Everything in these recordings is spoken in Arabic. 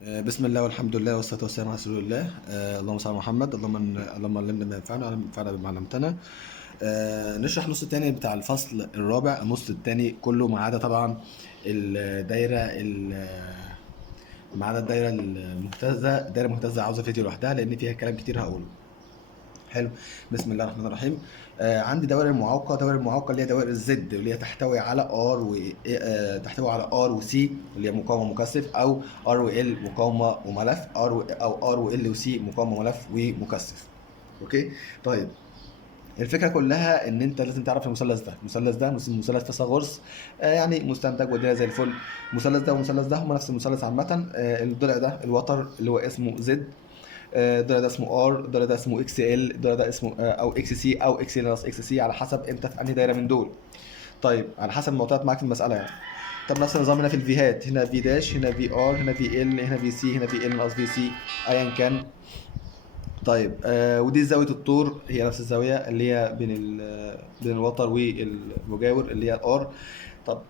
بسم الله والحمد لله والصلاة والسلام على رسول الله. اللهم صل على محمد. اللهم علمنا ما ينفعنا وعلمنا ما ينفعنا بما علمتنا. نشرح النص التاني بتاع الفصل الرابع، النص التاني كله ما عدا طبعا الدايرة ما عدا الدايرة المهتزة. الدايرة المهتزة عاوزة فيديو لوحدها لأن فيها كلام كتير هقوله. حلو. بسم الله الرحمن الرحيم. عندي دوائر المعوقة. دوائر المعوقة اللي هي دوائر الزد، اللي هي تحتوي على ار و تحتوي على ار وسي اللي هي مقاومة مكثف، او ار وال مقاومة وملف، او ار وال وسي مقاومة وملف ومكثف. اوكي. طيب، الفكره كلها ان انت لازم تعرف المثلث ده. المثلث ده مثلث فيثاغورس، يعني مستنتج ودايره زي الفل. المثلث ده والمثلث ده هما نفس المثلث عامه. الضلع ده الوتر اللي هو اسمه زد، الضلع ده اسمه ار، الضلع ده اسمه اكس ال، الضلع ده اسمه او اكس سي او اكس ال ناقص اكس سي، على حسب انت في انهي دايره من دول. طيب، على حسب ما طلعت معاك في المساله يعني. طب نفس النظام هنا في الفيهات، هنا في داش، هنا في ار، هنا في ال، هنا في سي، هنا في ال ناقص في سي، ايا كان. طيب، ودي زاوية الطور، هي نفس الزاوية اللي هي بين الوتر والمجاور اللي هي الار. طب،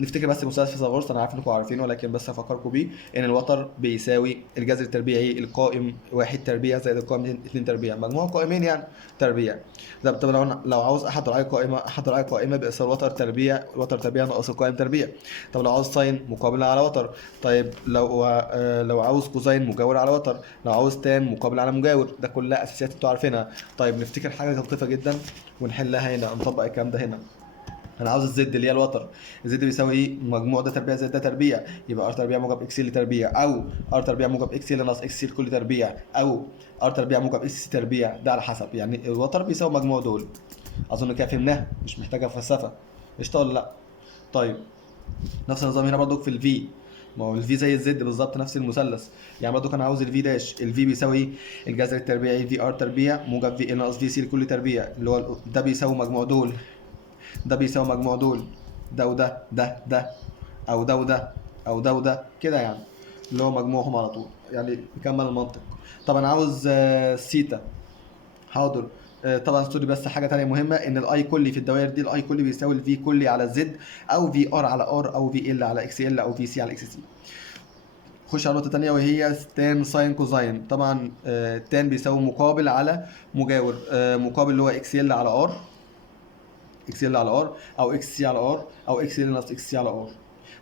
نفتكر بس مثلث فيثاغورس، انا عارف انكم عارفينه ولكن بس هفكركم بيه. ان الوتر بيساوي الجذر التربيعي القائم 1 تربيع زائد القائم 2 تربيع، مجموع قائمين يعني تربيع. طب لو عاوز احد رعاية قائمة، احد رعاية قائمة بيقصر الوتر تربيع، الوتر تربيع ناقص القائم تربيع. طب لو عاوز ساين مقابلة على وتر. طيب لو عاوز كوزين مجاور على وتر. لو عاوز تان مقابل على مجاور. ده كلها اساسيات انتوا عارفينها. طيب، نفتكر حاجه لطيفه جدا ونحلها هنا، نطبق الكلام ده هنا. انا عاوز الزد اللي هي الوتر. الزد بيساوي ايه؟ مجموع ده تربيع زائد ده تربيع، يبقى ار تربيع موجب اكس ال تربيع، او ار تربيع موجب اكس ال ناقص اكس ال كل تربيع، او ار تربيع موجب اكس سي تربيع. ده على حسب يعني الوتر بيساوي مجموع دول. اظن كده فهمناها، مش محتاجه فلسفه. قشطه ولا لا؟ طيب، نفس النظام هنا برضو في الفي. ما هو الفي زي الزد بالظبط، نفس المثلث. يعني برضو كان عاوز الفي داش. الفي بيساوي ايه؟ الجذر التربيعي في ار تربيع موجب في ال ناقص في سي لكل تربيع، اللي هو ده بيساوي مجموع دول، ده بيساوي مجموع دول، ده وده، ده او ده وده، او ده وده كده يعني، اللي هو مجموعهم على طول يعني. نكمل المنطق. طب انا عاوز سيتا. حاضر. طبعا سوري، بس حاجه تانية مهمه، ان الاي كلي في الدوائر دي، الاي كلي بيساوي الفي كلي على الزد، او في ار على ار، او في ال على اكس ال، او في سي على اكس سي. خش على نقطه تانية وهي تان ساين كوزاين. طبعا تان بيساوي مقابل على مجاور. مقابل اللي هو اكس ال على ار، اكس ال على ار، او اكس سي على ار، او اكس ال ناقص اكس سي على ار.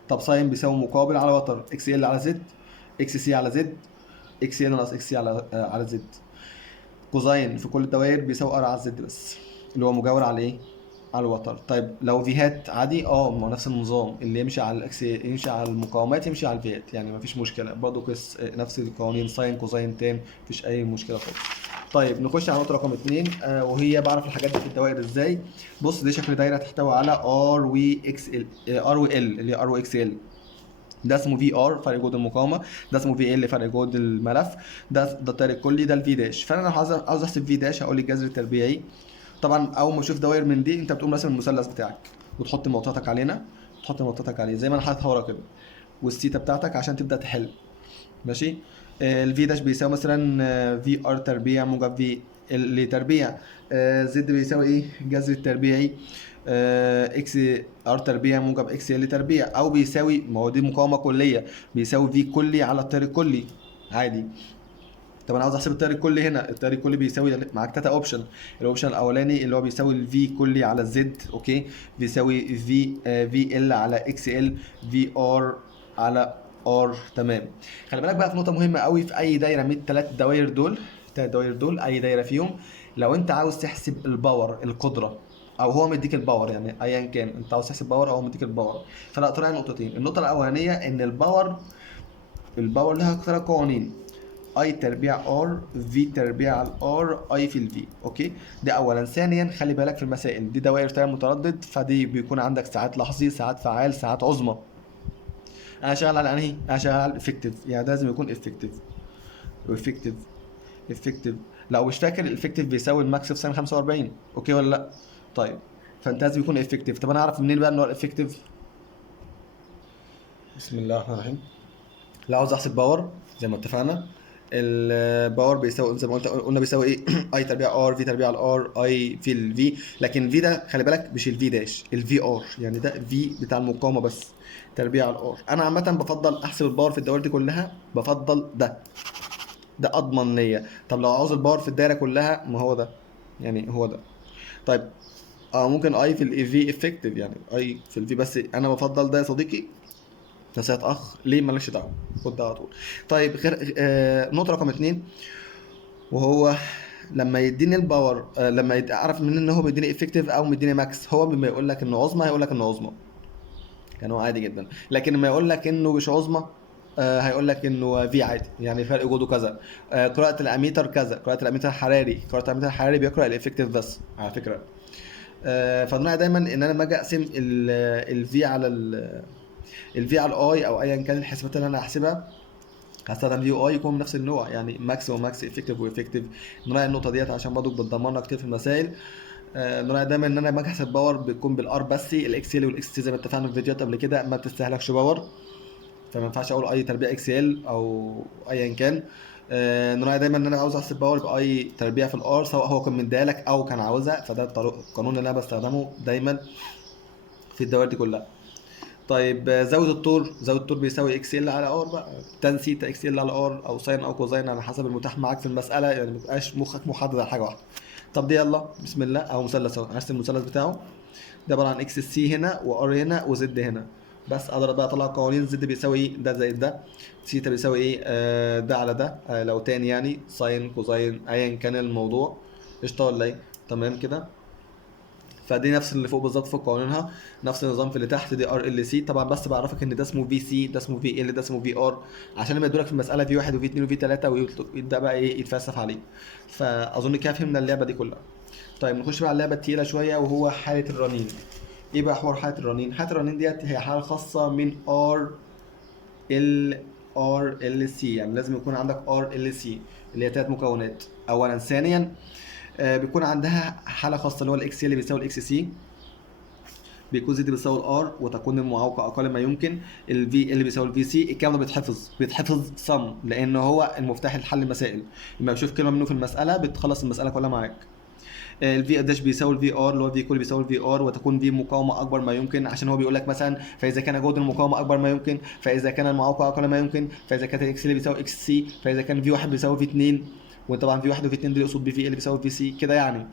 طب ساين بيساوي مقابل على وتر، اكس ال على زد، اكس سي على زد، اكس ال ناقص اكس سي على زد. كوزاين في كل الدوائر بيساوي ار على زد بس، اللي هو مجاور على ايه؟ على الوتر. طيب لو فيهات عادي، ما هو نفس النظام، اللي يمشي على الاكس يمشي على المقاومات يمشي على الفيهات، يعني مفيش مشكله برضه. قيس نفس القوانين، ساين كوزاين تان، مفيش اي مشكله خالص. طيب نخش على نقطه رقم 2، وهي بعرف الحاجات دي في الدوائر ازاي. بص، دي شكل دايره تحتوي على ار و اكس ال، ار و ال اللي هي ار و اكس ال. ده اسمه في ار فرق جهد المقاومه، ده اسمه في ال فرق جهد الملف، ده التيار الكلي، ده الفي داش. فانا لو عاوز احسب في داش، هقول لي الجذر التربيعي. طبعا اول ما تشوف دوائر من دي، انت بتقوم راسم المثلث بتاعك وتحط معطياتك علينا، تحط معطياتك عليه زي ما انا حاططها ورا كده، والثيتا بتاعتك عشان تبدا تحل. ماشي. الفي داش بيساوي مثلا في ار تربيع موجب في ال تربيع. زد بيساوي ايه؟ الجذر التربيعي اكس ار تربيع موجب اكس ال تربيع، او بيساوي، ما هو دي مقاومه كليه، بيساوي في كلي على التيار الكلي عادي. طب انا عاوز احسب التيار الكلي هنا. التيار الكلي بيساوي معاك تلاته اوبشن. الاوبشن الاولاني اللي هو بيساوي الفي كلي على الزد، اوكي، بيساوي في ال على اكس ال في ار على ار. تمام. خلي بالك بقى في نقطه مهمه قوي، في اي دايره من الثلاث دوائر دول، الثلاث دوائر دول، اي دايره فيهم، لو انت عاوز تحسب الباور، القدره، او هو مديك الباور، يعني ايا كان انت عاوز تحسب باور او هو مديك الباور، فلا تراعي نقطتين. النقطه الاولانيه ان الباور لها ثلاث قوانين: اي تربيع ار في تربيع على الار اي في الفي. اوكي، ده اولا. ثانيا، خلي بالك في المسائل دي دوائر تيار متردد، فدي بيكون عندك ساعات لحظي، ساعات فعال، ساعات عظمى. انا شغال على انهي؟ انا شغال على الافكتيف، يعني لازم يكون افكتيف. وافكتيف، افكتيف. لو مش فاكر، الافكتيف بيساوي الماكس في سنه 45، اوكي ولا لا؟ طيب، فانت لازم يكون افكتيف. طب انا اعرف منين بقى ان هو الافكتيف؟ بسم الله الرحمن الرحيم. لو عاوز احسب باور زي ما اتفقنا، الباور بيساوي زي ما قلنا بيساوي ايه؟ اي تربيع ار في تربيع الار اي في الفي. لكن في ده خلي بالك مش الفي داش، الفي ار، يعني ده في بتاع المقاومه بس تربيع الار. انا عامه بفضل احسب الباور في الدوائر دي كلها، بفضل ده اضمن ليا. طب لو عاوز الباور في الدايره كلها، ما هو ده، يعني هو ده. طيب ممكن اي في الاي في افكتيف، يعني اي في الفي، بس انا بفضل ده يا صديقي. نصيحة اخ ليه مالكش دعوه، خد ده على طول. طيب غير نقطه رقم اتنين، وهو لما يديني الباور لما اعرف منين ان هو بيديني افكتيف او مديني ماكس. هو بما يقول لك انه عظمى هيقول لك انه عظمى، كان هو عادي جدا. لكن لما يقول لك انه مش عظمى هيقول لك انه في عادي، يعني فرق جهده كذا. قراءة الاميتر كذا، قراءة الاميتر الحراري، قراءة الاميتر الحراري بيقرأ الافكتيف بس على فكرة. فبنلاقي دايما ان انا لما اجي اقسم الفي على الفي على الاي او ايا كان الحسابات اللي انا هحسبها، هستخدم في اي يكون من نفس النوع، يعني ماكس وماكس، افكتيف وافكتيف. نراعي النقطه ديت عشان برضو بتدمرنا كتير في المسائل. نراعي دايما ان انا لما اجي احسب باور بيكون بالار بس، الاكس ال والاكس تي زي ما اتفقنا في فيديوهات قبل كده ما بتستهلكش باور، فما ينفعش اقول اي تربيع اكس ال او ايا كان. نراعي دايما ان انا عاوز احسب باور باي تربيع في الار، سواء هو كان مديها لك او كان عاوزها، فده القانون اللي انا بستخدمه دايما في الدوائر دي كلها. طيب زاوية الطول، زاوية الطول بيساوي اكس ال على ار بقى، تان سيتا اكس ال على ار، او ساين او كوزين على حسب المتاح معاك في المسألة، يعني ما يبقاش مخك محدد على حاجة واحدة. طب دي يلا بسم الله، او مثلث اهو، هرسم المثلث بتاعه. ده عبارة عن اكس سي هنا وار هنا وزد هنا. بس اقدر بقى اطلع قوانين، زد بيساوي ايه ده زائد ده، سيتا بيساوي ايه ده على ده، لو تاني يعني ساين كوزين ايا كان الموضوع. قشطة ولا ايه؟ تمام كده. فدي نفس اللي فوق بالظبط في قوانينها، نفس النظام في اللي تحت. دي ار ال سي طبعا، بس بعرفك ان ده اسمه في سي، ده اسمه في ال، ده اسمه في ار، عشان لما يدولك في المساله في 1 وفي 2 وفي 3 ويبدا بقى ايه يتفلسف عليه. فاظن كده فهمنا اللعبه دي كلها. طيب نخش بقى على اللعبه التقيله شويه، وهو حاله الرنين. ايه بقى حوار حاله الرنين؟ حاله الرنين ديت هي حاله خاصه من ار ال سي، يعني لازم يكون عندك ار ال سي اللي هي 3 مكونات. اولا، ثانيا بيكون عندها حاله خاصه اللي هو الاكس اللي بيساوي الاكس سي، بيكون زد بيساوي الار، وتكون المعوقه اقل ما يمكن. الفي اللي بيساوي الفي سي، الكلام ده بيتحفظ صم، لان هو المفتاح لحل المسائل. لما بتشوف كلمه منه في المساله بتخلص المساله كلها معاك. الفي داش بيساوي الفي ار، اللي هو في كل بيساوي الفي ار، وتكون في مقاومه اكبر ما يمكن، عشان هو بيقول لك مثلا فاذا كان جهد المقاومه اكبر ما يمكن، فاذا كان المعوقه اقل ما يمكن، فاذا كانت الاكس اللي بيساوي اكس سي، فاذا كان في 1 بيساوي في 2. وطبعا في 1 وفي 2 دول يقصد بي في اللي بيساوي في سي كده يعني.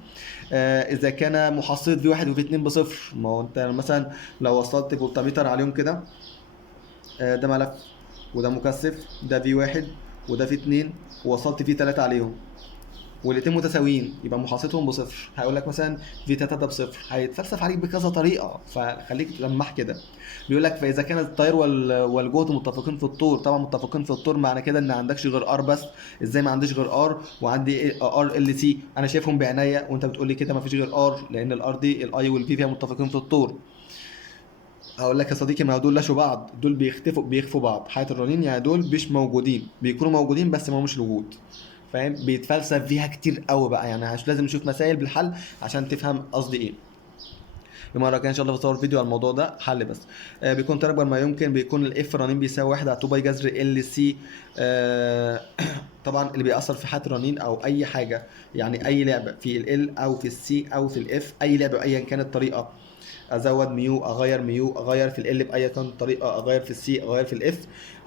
اذا كان محصله في 1 وفي 2 بصفر، ما هو انت مثلا لو وصلت فولتميتر عليهم كده، ده ملف وده مكثف، ده في 1 وده في 2، ووصلت في 3 عليهم والاتنين متساويين، يبقى محاصصتهم بصفر. هيقول لك مثلا في تاتا ده بصفر، هيتفلسف عليك بكذا طريقه، فخليك لمح كده. بيقول لك فاذا كان التيار والجهد متفقين في الطور، طبعا متفقين في الطور معنى كده ان ما عندكش غير ار بس. ازاي ما عنديش غير ار وعندي ار ال سي؟ انا شايفهم بعينيا وانت بتقول لي كده ما فيش غير ار، لان الار دي الاي والفي فيها متفقين في الطور. اقول لك يا صديقي، ما دول لاشوا بعض، دول بيخفوا بعض. حياة الرنين يعني دول مش موجودين، بيكونوا موجودين بس ما همش الوجود. فاهم؟ بيتفلسف فيها كتير قوي بقى، يعني لازم نشوف مسائل بالحل عشان تفهم قصدي ايه. المره الجايه ان شاء الله بصور فيديو على الموضوع ده حل بس. بيكون اكبر ما يمكن، بيكون الاف رنين بيساوي 1 على 2 باي جذر ال سي. طبعا اللي بيأثر في حياة الرنين او اي حاجه، يعني اي لعبه في ال او في السي او في الاف، اي لعبه ايا كانت الطريقه، ازود ميو، اغير ميو، اغير في ال باي كان طريقه، اغير في السي، اغير في الاف،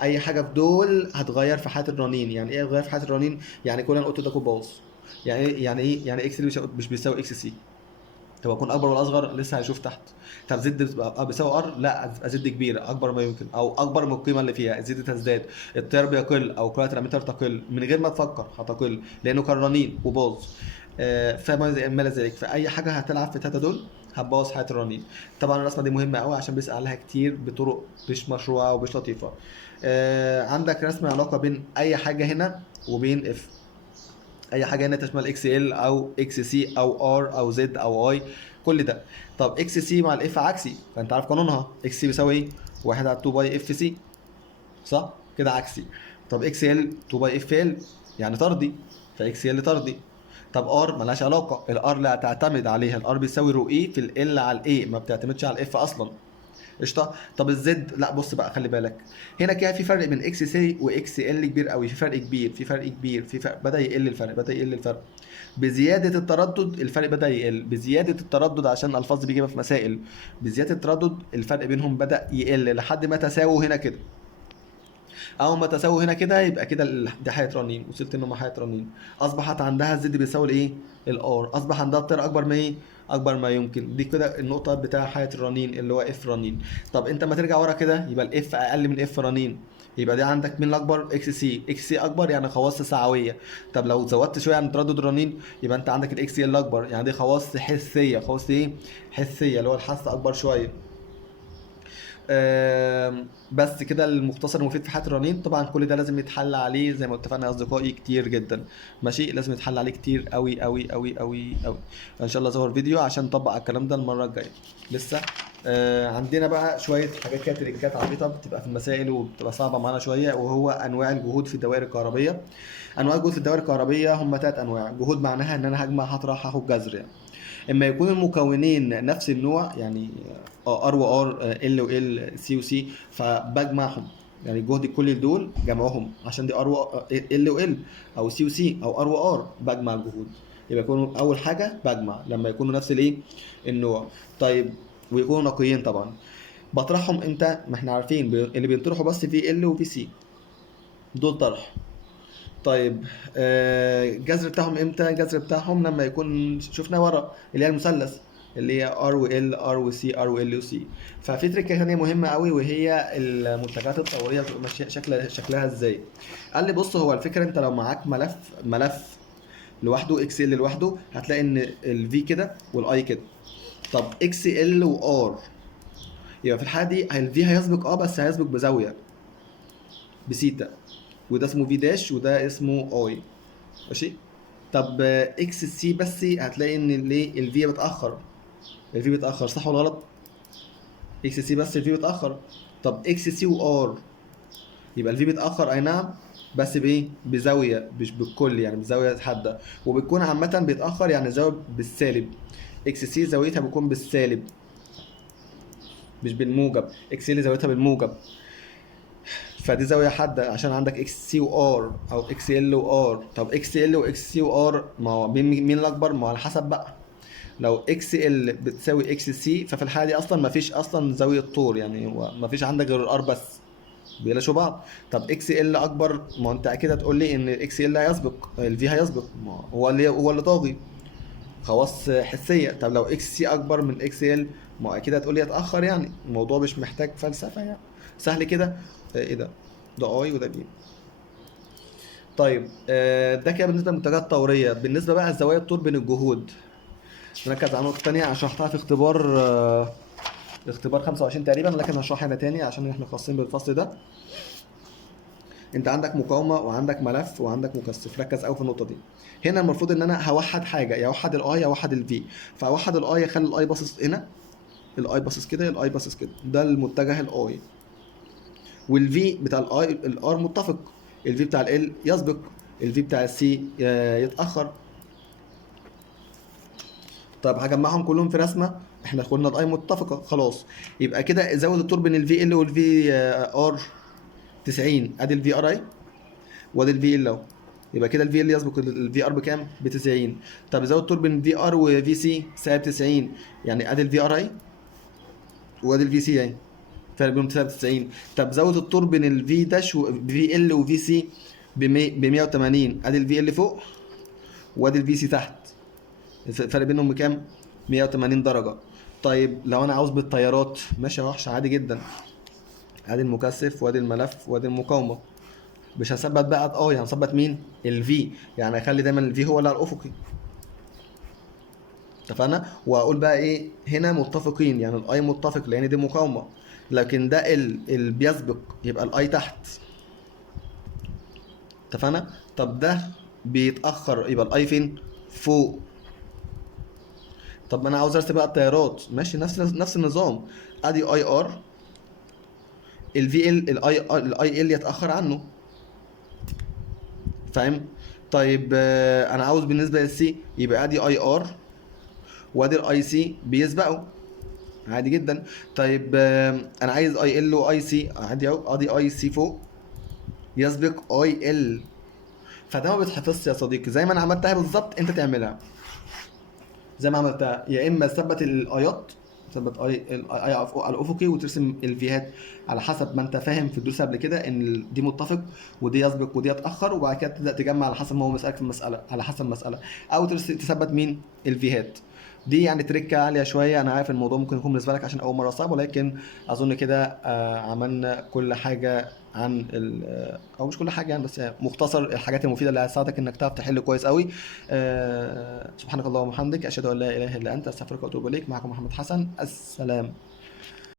اي حاجه في دول هتغير في حاله الرنين. يعني ايه هتغير في حاله الرنين؟ يعني كل انا قلته ده باظ. يعني اكس اللي مش بيساوي اكس سي. طب اكون اكبر ولا اصغر؟ لسه هنشوف تحت. طب زد بيساوي ار؟ لا، زد كبيره اكبر ما يمكن او اكبر من القيمه اللي فيها، زد تزداد. التيار بيقل او قراءه الاميتر تقل، من غير ما تفكر هتقل لانه كررانين وباظ. فما الى ذلك، فاي حاجه هتلعب في التلاته دول هتبوظ حياه الرنين. طبعا الرسمه دي مهمه قوي عشان بيسال عليها كتير بطرق مش مشروعه ومش لطيفه. عندك رسمه علاقه بين اي حاجه هنا وبين اف. اي حاجه هنا تشمل اكس ال او اكس سي او ار او زد او اي، كل ده. طب اكس سي مع الاف عكسي، فانت عارف قانونها، اكس سي بيساوي ايه؟ 1 على 2 باي اف سي، صح كده عكسي. طب اكس ال 2 باي اف ال يعني طردي، فاكس ال طردي. طب ار ملهاش علاقه، الار لا تعتمد عليها، الار بيساوي رو اي في ال على الاي، ما بتعتمدش على الاف اصلا. قشطه. طب الزد لا، بص بقى خلي بالك، هنا كده في فرق بين اكس سي واكس ال كبير قوي، في فرق كبير، في فرق بدا يقل، الفرق بزياده التردد الفرق بدا يقل، بزياده التردد عشان الالفاظ بيجيبها في مسائل، بزياده التردد الفرق بينهم بدا يقل لحد ما تساووا هنا كده. اول ما تساووا هنا كده يبقى كده دي حياه رنين، وصلت ان هم حياه رنين، اصبحت عندها الزد بيساوي الايه؟ الار، اصبح عندها الطير اكبر ما ايه؟ اكبر ما يمكن. دي كده النقطه بتاع حياه الرنين اللي هو اف رنين. طب انت ما ترجع ورا كده، يبقى الاف اقل من اف رنين، يبقى دي عندك مين الاكبر؟ اكس سي. اكس سي اكبر يعني خواص سعويه. طب لو زودت شويه عن تردد الرنين يبقى انت عندك الاكس سي الاكبر، يعني دي خواص حسيه. خواص ايه؟ حسيه، اللي هو الحس اكبر شويه. بس كده المختصر المفيد في حياة الرنين. طبعا كل ده لازم يتحل عليه زي ما اتفقنا يا اصدقائي كتير جدا، ماشي، لازم يتحل عليه كتير قوي قوي قوي قوي قوي. ان شاء الله اصور فيديو عشان نطبق الكلام ده المره الجايه. لسه عندنا بقى شويه حاجات كده، تريكات عبيطه بتبقى في المسائل وبتبقى صعبه معانا شويه، وهو انواع الجهود في الدوائر الكهربيه. انواع الجهود في الدوائر الكهربيه هم 3 انواع. جهود معناها ان انا هجمع هطرح هاخد جذر يعني. اما يكون المكونين نفس النوع، يعني ار وار، ال وال، سي وسي، فبجمعهم. يعني الجهد كل دول جمعهم، عشان دي ار ال وال، او سي وسي، او ار وار، بجمع الجهود. يبقى يكونوا اول حاجه بجمع لما يكونوا نفس الايه؟ النوع. طيب، ويكونوا نقيين طبعا. بطرحهم امتى؟ ما احنا عارفين اللي بينطرحوا بس في ال وفي سي، دول طرح. طيب، الجذر بتاعهم امتى؟ الجذر بتاعهم لما يكون شفنا ورا اللي هي المثلث، اللي هي ار وال، ار وسي، ار وال وسي. ففي تريكه ثانيه مهمه قوي، وهي المنتجات الطوريه بتبقى ماشيه شكلها ازاي. قال لي بص، هو الفكره انت لو معاك ملف لوحده، اكس ال لوحده، هتلاقي ان الفي كده والاي كده. طب اكس ال وار، يبقى في الحاله دي الفي هيسبق، بس هيسبق بزاويه، بسيتا، وده اسمه في داش وده اسمه اي، ماشي. طب اكس سي بس هتلاقي ان ليه الفي بتاخر، الفي بتاخر، صح ولا غلط؟ اكس سي بس الفي بتاخر. طب اكس سي وار، يبقى الفي بتاخر اي نعم، بس بايه؟ بزاويه، مش بالكل، يعني بزاويه حاده. وبتكون عامه بيتاخر يعني زاويه بالسالب. اكس سي زاويتها بتكون بالسالب مش بالموجب، اكس ال زاويتها بالموجب. فدي زاويه حاده عشان عندك اكس سي وار او اكس ال وار. طب اكس ال واكس سي وار، ما هو مين الاكبر؟ ما هو على حسب بقى. لو اكس ال بتساوي اكس سي، ففي الحاله دي اصلا ما فيش اصلا زاويه طول، يعني هو ما فيش عندك غير الار بس، بيلاشوا بعض. طب اكس ال اكبر، ما انت اكيد هتقول لي ان الاكس ال هيسبق الفي، هيسبق، ما هو اللي طاغي، خواص حسيه. طب لو اكس سي اكبر من اكس ال، ما اكيد هتقول لي اتاخر، يعني الموضوع مش محتاج فلسفه يعني، سهل كده. ايه ده اي وده بي. طيب، ده كده بالنسبه للمنتجات الطوريه. بالنسبه بقى لزوايا الطول بين الجهود، نركز على نقطه ثانيه عشان شرحتها في اختبار 25 تقريبا، لكن هشرحها هنا تاني عشان احنا خاصين بالفصل ده. انت عندك مقاومه وعندك ملف وعندك مكثف، ركز قوي في النقطه دي. هنا المفروض ان انا هوحد حاجه، يا اوحد الاي يا اوحد الفي. فاوحد الاي، اخلي الاي باصص هنا، الاي باصص كده، الاي باصص كده، ده المتجه الاي. والفي بتاع الاي الار متفق، الفي بتاع ال يسبق، الفي بتاع السي يتاخر. طب هجمعهم كلهم في رسمه، احنا قلنا الاي متفقه خلاص. يبقى كده زود الطول بين الفي ال والفي ار 90، ادي الفي ار اي وادي الفي ال اهو. يبقى كده الفي ال يسبق الفي ار بكام؟ ب 90. طب زود الطول بين في ار وفي سي سالب 90، يعني ادي الفي ار اي وادي الفي سي اهي، فرق بينهم سالب 90. طب زود الطول بين الفي داش وفي ال وفي سي ب 180، ادي الفي ال فوق وادي الفي سي تحت، الفرق بينهم بكام؟ 180 درجة. طيب لو انا عاوز بالتيارات، ماشي يا وحش، عادي جدا، ادي المكثف وادي الملف وادي المقاومة. مش هثبت بقى يعني هثبت مين؟ الفي، يعني اخلي دايما الفي هو اللي على الافقي، اتفقنا. واقول بقى ايه هنا؟ متفقين، يعني الاي متفق لان دي مقاومة، لكن ده اللي بيسبق، يبقى الاي تحت، اتفقنا. طب ده بيتأخر، يبقى الاي فين؟ فوق. طب انا عاوز ارسم بقى التيارات، ماشي، نفس النظام، ادي اي ار، الفي ال الاي ال يتاخر عنه، فاهم؟ طيب انا عاوز بالنسبه للسي، يبقى ادي اي ار وادي الاي سي بيسبقوا، عادي جدا. طيب انا عايز اي ال واي سي، عادي اهو، ادي اي سي فوق يسبق اي ال. فده ما بيتحفظش يا صديقي، زي ما انا عملتها بالظبط انت تعملها زي ما عملتها. يا اما تثبت الايات، تثبت اي على الافقي وترسم الفيهات على حسب ما انت فاهم في الدروس قبل كده ان دي متفق ودي يسبق ودي يتاخر، وبعد كده تبدا تجمع على حسب ما هو مسالك في المساله، على حسب المساله. او تثبت مين الفيهات. دي يعني تركة عالية شوية، أنا عارف الموضوع ممكن يكون بالنسبة لك عشان أول مرة صعب، ولكن أظن كده عملنا كل حاجة عن أو مش كل حاجة يعني، بس يعني مختصر الحاجات المفيدة اللي هتساعدك إنك تعرف تحل كويس قوي. سبحانك اللهم وبحمدك، أشهد أن لا إله إلا أنت، أستغفرك وأتوب إليك. معكم محمد حسن، السلام.